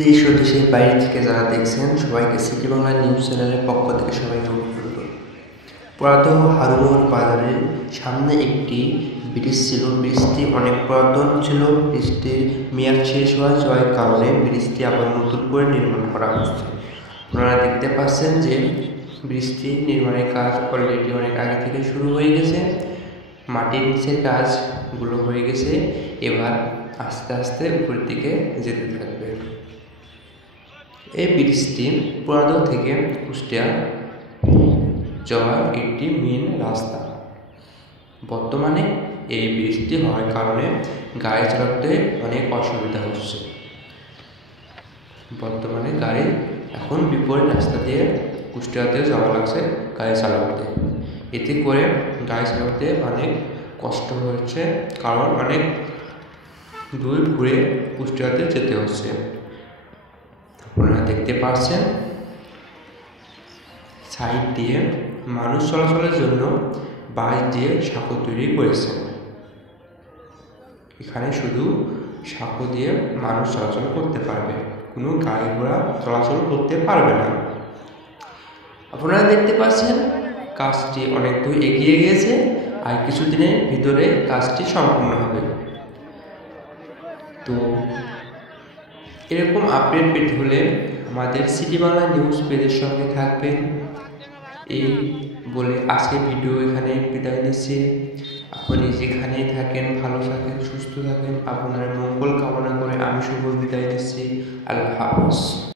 দেশ ও দেশের বাইরে থেকে যারা দেখছেন সবাইকে সিটি বাংলা নিউজ চ্যানেলের পক্ষ থেকে সবাইকে অভিনন্দন। পুরাতন হারুনুর বাজারের সামনে একটি ব্রিজ ছিল। ব্রিজটি অনেক পুরাতন ছিল। ব্রিজটির মেয়াদ শেষ হওয়ার কারণে ব্রিজটি আবার নতুন করে নির্মাণ করা হচ্ছে। আপনারা দেখতে পাচ্ছেন যে ব্রিজটি নির্মাণের কাজ অলরেডি অনেক আগে থেকে শুরু হয়ে গেছে। মাটির নিচের কাজগুলো হয়ে গেছে, এবার আস্তে আস্তে উপরের দিকে যেতে থাকবে। এই ব্রিজটি পুরাদহ থেকে কুষ্টিয়া যাওয়ার একটি মেন রাস্তা। বর্তমানে এই ব্রিজটি হওয়ার কারণে গাড়ি চালাতে অনেক অসুবিধা হচ্ছে। বর্তমানে গাড়ি এখন বিপরীত রাস্তা দিয়ে কুষ্টিয়াতে যাওয়া লাগছে গাড়ি চালাতে। এতে করে গাড়ি চালাতে অনেক কষ্ট হচ্ছে, কারণ অনেক দূর ঘুরে কুষ্টিয়াতে যেতে হচ্ছে। আপনারা দেখতে পাচ্ছেন সাইড দিয়ে মানুষ চলাচলের জন্য বাঁশ দিয়ে সাঁকো তৈরি করেছে। এখানে শুধু সাঁকো দিয়ে মানুষ চলাচল করতে পারবে, কোনো গাড়ি ঘোড়া চলাচল করতে পারবে না। আপনারা দেখতে পাচ্ছেন কাজটি অনেক দূর এগিয়ে গিয়েছে, আর কিছুদিনের ভিতরে কাজটি সম্পূর্ণ হবে। তো এরকম আপডেট পেতে হলে আমাদের সিটি বাংলা নিউজ পেজের সঙ্গে থাকবেন। এই বলে আজকে ভিডিও এখানে বিদায় নিচ্ছি। আপনি যেখানেই থাকেন ভালো থাকেন, সুস্থ থাকেন, আপনার মঙ্গল কামনা করে আমি শুভ বিদায় নিচ্ছি। আল্লাহ হাফেজ।